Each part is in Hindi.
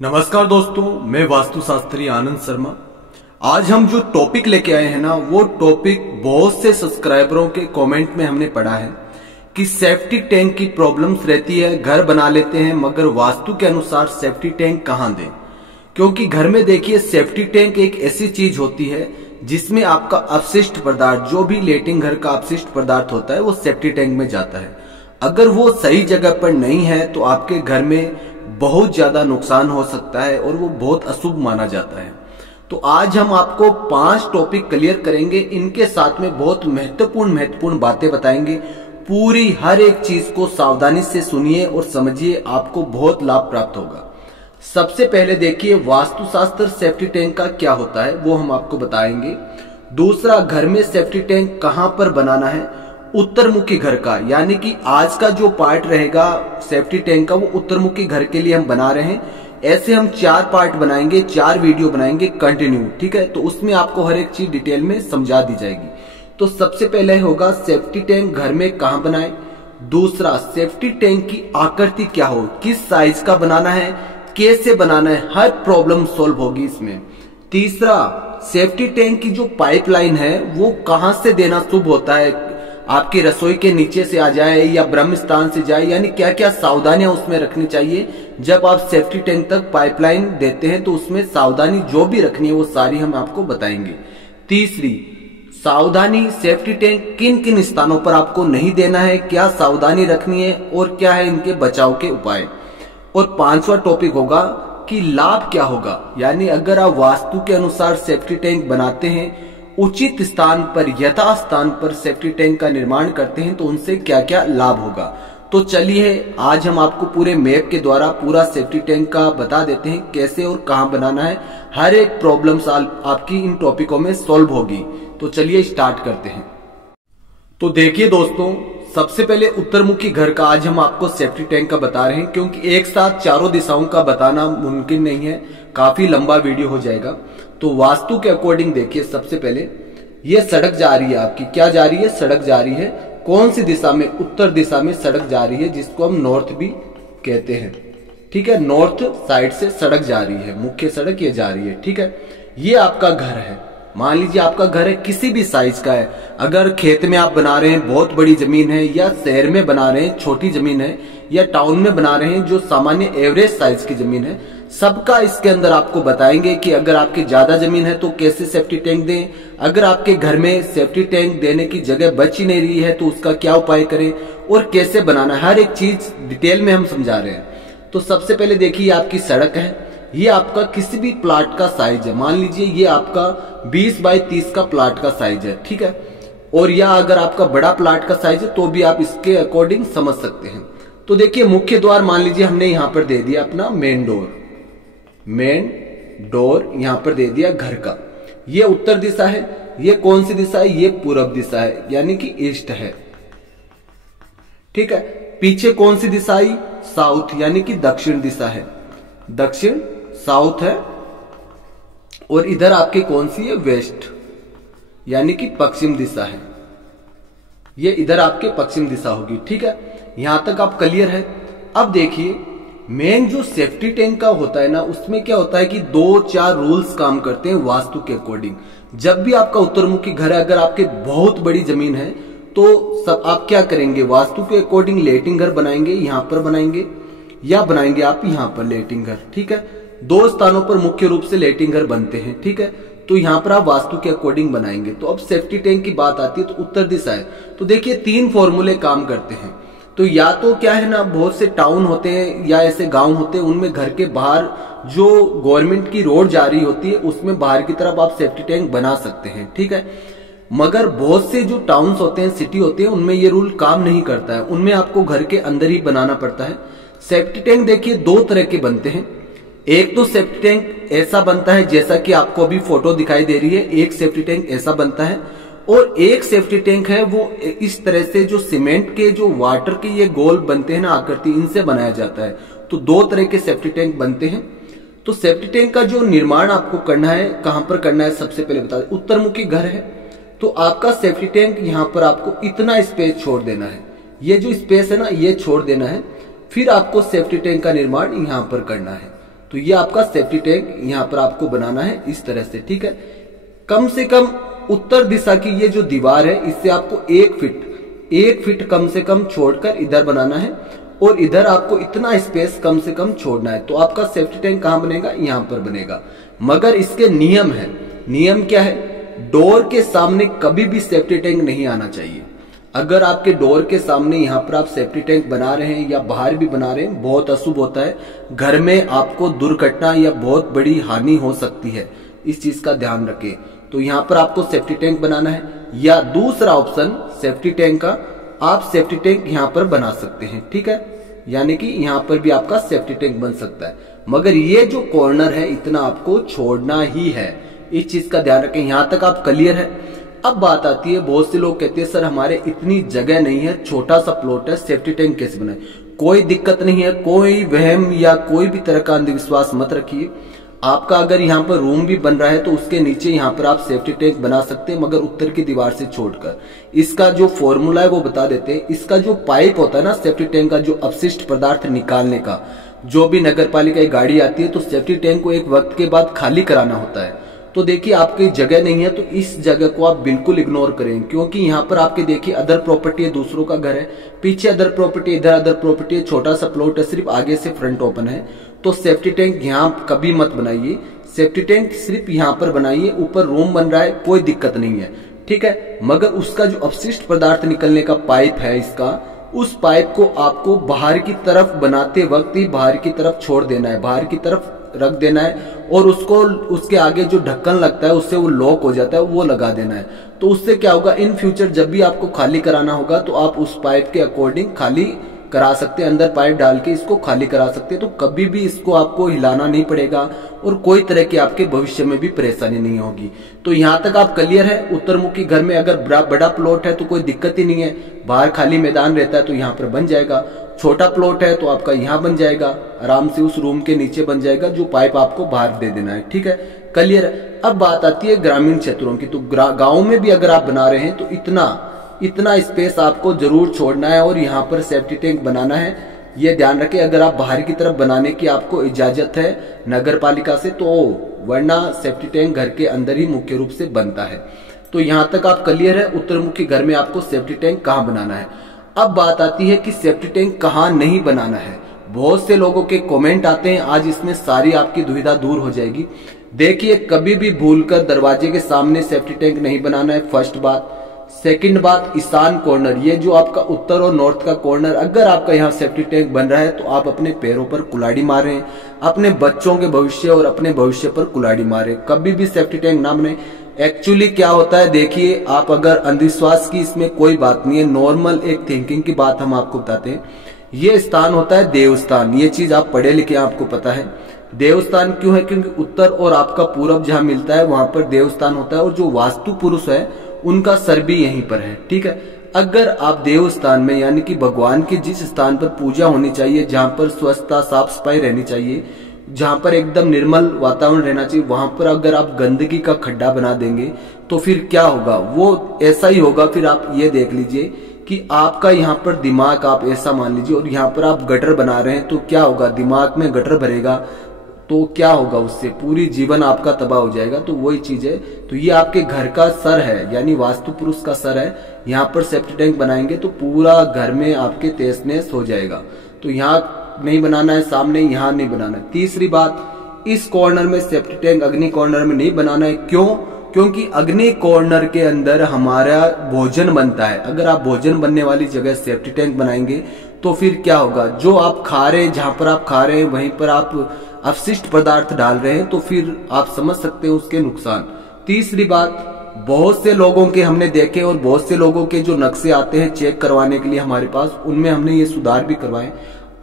नमस्कार दोस्तों, मैं वास्तुशास्त्री आनंद शर्मा। आज हम जो टॉपिक लेके आए हैं ना, वो टॉपिक बहुत से सब्सक्राइबरों के कमेंट में हमने पढ़ा है कि सेफ्टी टैंक की प्रॉब्लम्स रहती है। घर बना लेते हैं मगर वास्तु के अनुसार सेफ्टी टैंक कहाँ दें, क्योंकि घर में देखिए सेफ्टी टैंक एक ऐसी चीज होती है जिसमें आपका अपशिष्ट पदार्थ, जो भी लेटिंग घर का अपशिष्ट पदार्थ होता है, वो सेफ्टी टैंक में जाता है। अगर वो सही जगह पर नहीं है तो आपके घर में बहुत ज्यादा नुकसान हो सकता है और वो बहुत अशुभ माना जाता है। तो आज हम आपको 5 टॉपिक क्लियर करेंगे, इनके साथ में बहुत महत्वपूर्ण बातें बताएंगे। पूरी हर एक चीज को सावधानी से सुनिए और समझिए, आपको बहुत लाभ प्राप्त होगा। सबसे पहले देखिए वास्तुशास्त्र सेफ्टी टैंक का क्या होता है, वो हम आपको बताएंगे। दूसरा, घर में सेफ्टी टैंक कहां पर बनाना है, उत्तरमुखी घर का, यानी कि आज का जो पार्ट रहेगा सेफ्टी टैंक का वो उत्तरमुखी घर के लिए हम बना रहे हैं। ऐसे हम 4 पार्ट बनाएंगे, 4 वीडियो बनाएंगे कंटिन्यू, ठीक है। तो उसमें आपको हर एक चीज डिटेल में समझा दी जाएगी। तो सबसे पहले होगा सेफ्टी टैंक घर में कहां बनाए। दूसरा, सेफ्टी टैंक की आकृति क्या हो, किस साइज का बनाना है, कैसे बनाना है, हर प्रॉब्लम सॉल्व होगी इसमें। तीसरा, सेफ्टी टैंक की जो पाइपलाइन है वो कहां से देना शुभ होता है, आपकी रसोई के नीचे से आ जाए या ब्रह्म स्थान से जाए, यानी क्या क्या सावधानियां उसमें रखनी चाहिए। जब आप सेफ्टी टैंक तक पाइपलाइन देते हैं तो उसमें सावधानी जो भी रखनी है वो सारी हम आपको बताएंगे। तीसरी सावधानी, सेफ्टी टैंक किन किन स्थानों पर आपको नहीं देना है, क्या सावधानी रखनी है और क्या है इनके बचाव के उपाय। और 5वां टॉपिक होगा कि लाभ क्या होगा, यानी अगर आप वास्तु के अनुसार सेफ्टी टैंक बनाते हैं, उचित स्थान पर यथा स्थान पर सेफ्टी टैंक का निर्माण करते हैं, तो उनसे क्या क्या लाभ होगा। तो चलिए आज हम आपको पूरे मैप के द्वारा पूरा सेफ्टी टैंक का बता देते हैं, कैसे और कहां बनाना है। हर एक प्रॉब्लम आपकी इन टॉपिकों में सॉल्व होगी। तो चलिए स्टार्ट करते हैं। तो देखिए दोस्तों, सबसे पहले उत्तरमुखी घर का आज हम आपको सेफ्टी टैंक का बता रहे हैं, क्योंकि एक साथ चारों दिशाओं का बताना मुमकिन नहीं है, काफी लंबा वीडियो हो जाएगा। तो वास्तु के अकॉर्डिंग देखिए, सबसे पहले ये सड़क जा रही है आपकी, क्या जा रही है, सड़क जा रही है। कौन सी दिशा में, उत्तर दिशा में सड़क जा रही है, जिसको हम नॉर्थ भी कहते हैं, ठीक है। नॉर्थ साइड से सड़क जा रही है, मुख्य सड़क ये जा रही है, ठीक है। ये आपका घर है, मान लीजिए आपका घर है, किसी भी साइज का है। अगर खेत में आप बना रहे हैं, बहुत बड़ी जमीन है, या शहर में बना रहे हैं, छोटी जमीन है, या टाउन में बना रहे हैं जो सामान्य एवरेज साइज की जमीन है, सबका इसके अंदर आपको बताएंगे कि अगर आपकी ज्यादा जमीन है तो कैसे सेफ्टी टैंक दें, अगर आपके घर में सेफ्टी टैंक देने की जगह बच ही नहीं रही है तो उसका क्या उपाय करें और कैसे बनाना है, हर एक चीज डिटेल में हम समझा रहे हैं। तो सबसे पहले देखिए आपकी सड़क है, ये आपका किसी भी प्लाट का साइज है, मान लीजिए ये आपका 20 बाई 30 का प्लाट का साइज है, ठीक है। और या अगर आपका बड़ा प्लाट का साइज है तो भी आप इसके अकॉर्डिंग समझ सकते हैं। तो देखिए मुख्य द्वार मान लीजिए हमने यहां पर दे दिया अपना मेन डोर यहां पर दे दिया घर का। ये उत्तर दिशा है, ये कौन सी दिशा है, ये पूर्व दिशा है, यानी कि ईस्ट है, ठीक है। पीछे कौन सी दिशा आई, साउथ, यानी कि दक्षिण दिशा है, दक्षिण साउथ है। और इधर आपकी कौन सी है, वेस्ट, यानी कि पश्चिम दिशा है। ये इधर आपके पश्चिम दिशा होगी, ठीक है। यहां तक आप क्लियर है। अब देखिए मेन जो सेफ्टी टैंक का होता है ना, उसमें क्या होता है कि 2-4 रूल्स काम करते हैं वास्तु के अकॉर्डिंग। जब भी आपका उत्तरमुखी घर है, अगर आपके बहुत बड़ी जमीन है तो सब आप क्या करेंगे, वास्तु के अकॉर्डिंग लेटिंग घर बनाएंगे, यहां पर बनाएंगे या बनाएंगे आप यहां पर लेटिंग घर, ठीक है। 2 स्थानों पर मुख्य रूप से लेटिंग घर बनते हैं, ठीक है। तो यहां पर आप वास्तु के अकॉर्डिंग बनाएंगे। तो अब सेफ्टी टैंक की बात आती है तो उत्तर दिशा है। तो देखिए 3 फॉर्मूले काम करते हैं। तो या तो क्या है ना, बहुत से टाउन होते हैं या ऐसे गांव होते हैं, उनमें घर के बाहर जो गवर्नमेंट की रोड जा रही होती है उसमें बाहर की तरफ आप सेफ्टी टैंक बना सकते हैं, ठीक है। मगर बहुत से जो टाउन्स होते हैं, सिटी होते हैं, उनमें ये रूल काम नहीं करता है, उनमें आपको घर के अंदर ही बनाना पड़ता है। सेफ्टी टैंक देखिए 2 तरह के बनते हैं। एक तो सेफ्टी टैंक ऐसा बनता है जैसा कि आपको अभी फोटो दिखाई दे रही है, एक सेफ्टी टैंक ऐसा बनता है। और एक सेफ्टी टैंक है वो इस तरह से, जो सीमेंट के जो वाटर के ये गोल बनते हैं ना आकृति, इनसे बनाया जाता है। तो 2 तरह के सेफ्टी टैंक बनते हैं। तो सेफ्टी टैंक का जो निर्माण आपको करना है, कहां पर करना है, सबसे पहले बता दें। उत्तरमुखी घर है तो आपका सेफ्टी टैंक यहां पर आपको इतना स्पेस छोड़ देना है, ये जो स्पेस है ना ये छोड़ देना है। फिर आपको सेफ्टी टैंक का निर्माण यहां पर करना है। तो ये आपका सेफ्टी टैंक यहाँ पर आपको बनाना है इस तरह से, ठीक है। कम से कम उत्तर दिशा की ये जो दीवार है इससे आपको 1 फीट कम से कम छोड़कर इधर बनाना है और इधर आपको इतना स्पेस कम से कम छोड़ना है। तो आपका सेफ्टी टैंक कहाँ बनेगा, यहाँ पर बनेगा। मगर इसके नियम है। नियम क्या है, डोर के सामने कभी भी सेफ्टी टैंक नहीं आना चाहिए। अगर आपके डोर के सामने यहाँ पर आप सेफ्टी टैंक बना रहे हैं या बाहर भी बना रहे हैं, बहुत अशुभ होता है। घर में आपको दुर्घटना या बहुत बड़ी हानि हो सकती है, इस चीज का ध्यान रखें। तो यहाँ पर आपको सेफ्टी टैंक बनाना है। या दूसरा ऑप्शन सेफ्टी टैंक का, आप सेफ्टी टैंक यहाँ पर बना सकते हैं, ठीक है। यानी कि यहाँ पर भी आपका सेफ्टी टैंक बन सकता है, मगर ये जो कॉर्नर है इतना आपको छोड़ना ही है, इस चीज का ध्यान रखें। यहाँ तक आप क्लियर है। अब बात आती है, बहुत से लोग कहते हैं सर हमारे इतनी जगह नहीं है, छोटा सा प्लॉट है, सेफ्टी टैंक कैसे बनाए। कोई दिक्कत नहीं है, कोई वहम या कोई भी तरह का अंधविश्वास मत रखिए। आपका अगर यहाँ पर रूम भी बन रहा है तो उसके नीचे यहाँ पर आप सेफ्टी टैंक बना सकते हैं, मगर उत्तर की दीवार से छोड़कर। इसका जो फॉर्मूला है वो बता देते हैं। इसका जो पाइप होता है ना सेफ्टी टैंक का, जो अपशिष्ट पदार्थ निकालने का, जो भी नगर पालिका की गाड़ी आती है तो सेफ्टी टैंक को एक वक्त के बाद खाली कराना होता है। तो देखिए आपकी जगह नहीं है तो इस जगह को आप बिल्कुल इग्नोर करें, क्योंकि यहाँ पर आपके देखिए अदर प्रॉपर्टी है, दूसरों का घर है, पीछे अदर प्रॉपर्टी, इधर अदर प्रॉपर्टी है, छोटा सा प्लॉट है, सिर्फ आगे से फ्रंट ओपन है। तो सेफ्टी टैंक यहाँ कभी मत बनाइए। सेफ्टी टैंक सिर्फ यहाँ पर बनाइए। ऊपर रूम बन रहा है, कोई दिक्कत नहीं है, ठीक है। मगर उसका जो अपशिष्ट पदार्थ निकलने का पाइप है इसका, उस पाइप को आपको बाहर की तरफ बनाते वक्त ही बाहर की तरफ छोड़ देना है, बाहर की तरफ रख देना है। और उसको उसके आगे जो ढक्कन लगता है उससे वो लॉक हो जाता है, वो लगा देना है। तो उससे क्या होगा, इन फ्यूचर जब भी आपको खाली कराना होगा तो आप उस पाइप के अकॉर्डिंग खाली करा सकते हैं, अंदर पाइप डाल के इसको खाली करा सकते हैं। तो कभी भी इसको आपको हिलाना नहीं पड़ेगा और कोई तरह की आपके भविष्य में भी परेशानी नहीं होगी। तो यहाँ तक आप क्लियर है। उत्तरमुखी घर में अगर बड़ा प्लॉट है तो कोई दिक्कत ही नहीं है, बाहर खाली मैदान रहता है तो यहाँ पर बन जाएगा। छोटा प्लॉट है तो आपका यहाँ बन जाएगा, आराम से उस रूम के नीचे बन जाएगा, जो पाइप आपको बाहर दे देना है, ठीक है, क्लियर है। अब बात आती है ग्रामीण क्षेत्रों की। तो गाँव में भी अगर आप बना रहे हैं तो इतना स्पेस आपको जरूर छोड़ना है और यहाँ पर सेफ्टी टैंक बनाना है। ये ध्यान रखें, अगर आप बाहर की तरफ बनाने की आपको इजाजत है नगर पालिका से तो, वरना सेफ्टी टैंक घर के अंदर ही मुख्य रूप से बनता है। तो यहाँ तक आप क्लियर है। उत्तरमुखी घर में आपको सेफ्टी टैंक कहाँ बनाना है। अब बात आती है कि सेफ्टी टैंक कहाँ नहीं बनाना है। बहुत से लोगों के कमेंट आते हैं, आज इसमें सारी आपकी दुविधा दूर हो जाएगी। देखिए, कभी भी भूलकर दरवाजे के सामने सेफ्टी टैंक नहीं बनाना है, फर्स्ट बात। सेकंड बात, ईशान कॉर्नर, ये जो आपका उत्तर और नॉर्थ का कॉर्नर, अगर आपका यहाँ सेफ्टी टैंक बन रहा है तो आप अपने पैरों पर कुल्हाड़ी मार रहे हैं, अपने बच्चों के भविष्य और अपने भविष्य पर कुल्हाड़ी मारे। कभी भी सेफ्टी टैंक ना बने। एक्चुअली क्या होता है, देखिए आप अगर अंधविश्वास की इसमें कोई बात नहीं है, नॉर्मल एक थिंकिंग की बात हम आपको बताते हैं। ये स्थान होता है देवस्थान, ये चीज आप पढ़े लिखे आपको पता है। देवस्थान क्यों है, क्योंकि उत्तर और आपका पूरब जहां मिलता है वहां पर देवस्थान होता है और जो वास्तु पुरुष है उनका सर भी यहीं पर है, ठीक है। अगर आप देवस्थान में, यानी कि भगवान के जिस स्थान पर पूजा होनी चाहिए, जहां पर स्वच्छता साफ सफाई रहनी चाहिए, जहां पर एकदम निर्मल वातावरण रहना चाहिए, वहां पर अगर आप गंदगी का खड्डा बना देंगे तो फिर क्या होगा, वो ऐसा ही होगा। फिर आप ये देख लीजिए कि आपका यहाँ पर दिमाग, आप ऐसा मान लीजिए, और यहाँ पर आप गटर बना रहे हैं तो क्या होगा, दिमाग में गटर भरेगा तो क्या होगा, उससे पूरी जीवन आपका तबाह हो जाएगा। तो वही चीज है। तो ये आपके घर का सर है, यानी वास्तु पुरुष का सर है। यहाँ पर सेफ्टी टैंक बनाएंगे तो पूरा घर में आपके तहस नहस हो जाएगा। तो यहाँ नहीं बनाना है, सामने यहाँ नहीं बनाना है। तीसरी बात, इस कॉर्नर में सेफ्टी टैंक अग्नि कॉर्नर में नहीं बनाना है। क्यों? क्योंकि अग्नि कॉर्नर के अंदर हमारा भोजन बनता है। अगर आप भोजन बनने वाली जगह सेफ्टी टैंक बनाएंगे तो फिर क्या होगा, जो आप खा रहे हैं, जहां पर आप खा रहे हैं वहीं पर आप अपशिष्ट पदार्थ डाल रहे हैं, तो फिर आप समझ सकते हैं उसके नुकसान। तीसरी बात, बहुत से लोगों के हमने देखे और बहुत से लोगों के जो नक्शे आते हैं चेक करवाने के लिए हमारे पास, उनमें हमने ये सुधार भी करवाए।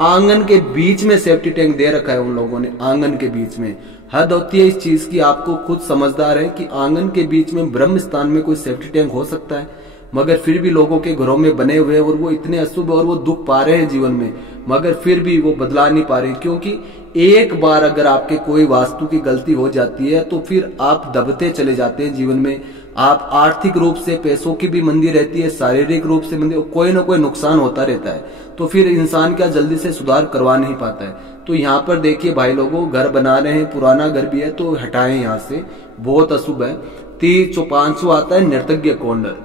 आंगन के बीच में सेफ्टी टैंक दे रखा है उन लोगों ने, आंगन के बीच में। हद होती है इस चीज की, आपको खुद समझदार है कि आंगन के बीच में ब्रह्म स्थान में कोई सेफ्टी टैंक हो सकता है, मगर फिर भी लोगों के घरों में बने हुए और वो इतने अशुभ और वो दुख पा रहे हैं जीवन में, मगर फिर भी वो बदला नहीं पा रहे। क्योंकि एक बार अगर आपके कोई वास्तु की गलती हो जाती है तो फिर आप दबते चले जाते हैं जीवन में। आप आर्थिक रूप से, पैसों की भी मंदी रहती है, शारीरिक रूप से मंदी, कोई ना कोई नुकसान होता रहता है। तो फिर इंसान क्या जल्दी से सुधार करवा नहीं पाता है। तो यहाँ पर देखिए भाई लोगों, घर बना रहे हैं, पुराना घर भी है तो हटाएं यहाँ से, बहुत अशुभ है। 500 आता है नर्तज्ञ कॉर्नर,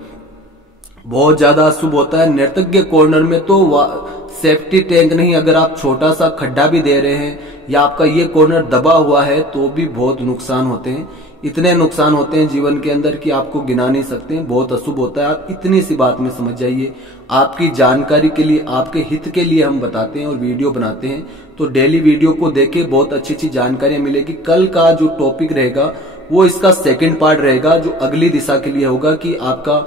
बहुत ज्यादा अशुभ होता है। नर्तज्ञ कॉर्नर में तो सेफ्टी टैंक नहीं, अगर आप छोटा सा खड्डा भी दे रहे हैं या आपका ये कॉर्नर दबा हुआ है तो भी बहुत नुकसान होते हैं। इतने नुकसान होते हैं जीवन के अंदर कि आपको गिना नहीं सकते हैं, बहुत अशुभ होता है। आप इतनी सी बात में समझ जाइए, आपकी जानकारी के लिए, आपके हित के लिए हम बताते हैं और वीडियो बनाते हैं। तो डेली वीडियो को देखे, बहुत अच्छी अच्छी जानकारियां मिलेगी। कल का जो टॉपिक रहेगा वो इसका सेकंड पार्ट रहेगा, जो अगली दिशा के लिए होगा कि आपका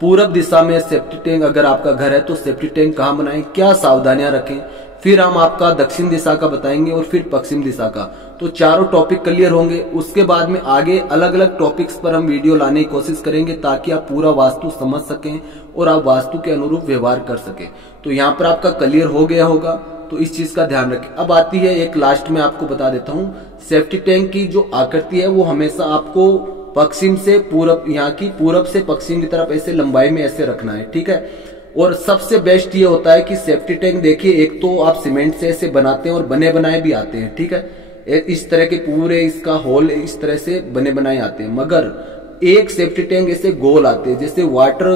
पूरब दिशा में सेफ्टी टैंक, अगर आपका घर है तो सेफ्टी टैंक कहाँ बनाएं, क्या सावधानियां रखें। फिर हम आपका दक्षिण दिशा का बताएंगे और फिर पश्चिम दिशा का। तो चारों टॉपिक क्लियर होंगे। उसके बाद में आगे अलग अलग टॉपिक्स पर हम वीडियो लाने की कोशिश करेंगे ताकि आप पूरा वास्तु समझ सकें और आप वास्तु के अनुरूप व्यवहार कर सकें। तो यहाँ पर आपका क्लियर हो गया होगा, तो इस चीज का ध्यान रखें। अब आती है एक लास्ट में आपको बता देता हूँ, सेफ्टी टैंक की जो आकृति है वो हमेशा आपको पश्चिम से पूरब, यहाँ की पूरब से पश्चिम की तरफ ऐसे लंबाई में ऐसे रखना है, ठीक है। और सबसे बेस्ट ये होता है कि सेफ्टी टैंक देखिए, एक तो आप सीमेंट से ऐसे बनाते हैं और बने बनाए भी आते हैं, ठीक है। इस तरह के पूरे इसका होल इस तरह से बने बनाए आते हैं, मगर एक सेफ्टी टैंक ऐसे गोल आते हैं, जैसे वाटर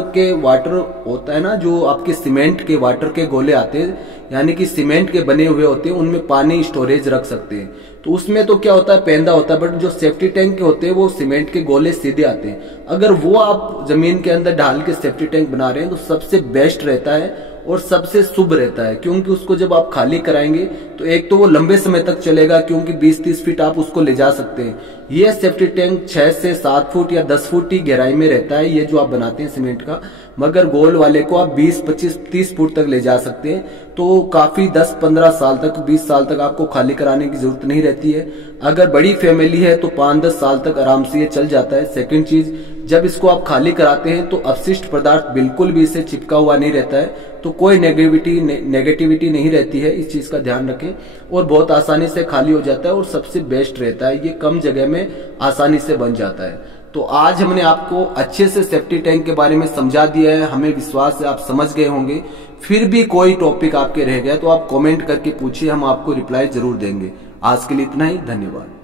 होता है ना, जो आपके सीमेंट के वाटर के गोले आते हैं, यानी कि सीमेंट के बने हुए होते हैं, उनमें पानी स्टोरेज रख सकते हैं। तो उसमें तो क्या होता है, पेंदा होता है, बट जो सेफ्टी टैंक के होते हैं वो सीमेंट के गोले सीधे आते हैं। अगर वो आप जमीन के अंदर डाल के सेफ्टी टैंक बना रहे हैं तो सबसे बेस्ट रहता है और सबसे शुभ रहता है, क्योंकि उसको जब आप खाली कराएंगे तो एक तो वो लंबे समय तक चलेगा, क्योंकि 20-30 फीट आप उसको ले जा सकते हैं। ये सेफ्टी टैंक 6 से 7 फुट या 10 फुट की गहराई में रहता है, ये जो आप बनाते हैं सीमेंट का, मगर गोल वाले को आप 20, 25, 30 फुट तक ले जा सकते हैं। तो काफी 10-15 साल तक, 20 साल तक आपको खाली कराने की जरूरत नहीं रहती है। अगर बड़ी फैमिली है तो 5-10 साल तक आराम से ये चल जाता है। सेकंड चीज, जब इसको आप खाली कराते हैं तो अपशिष्ट पदार्थ बिल्कुल भी इसे चिपका हुआ नहीं रहता है, तो कोई नेगेटिविटी नहीं रहती है, इस चीज का ध्यान रखें। और बहुत आसानी से खाली हो जाता है और सबसे बेस्ट रहता है, ये कम जगह में आसानी से बन जाता है। तो आज हमने आपको अच्छे से सेफ्टी टैंक के बारे में समझा दिया है, हमें विश्वास है आप समझ गए होंगे। फिर भी कोई टॉपिक आपके रह गया तो आप कमेंट करके पूछिए, हम आपको रिप्लाई जरूर देंगे। आज के लिए इतना ही, धन्यवाद।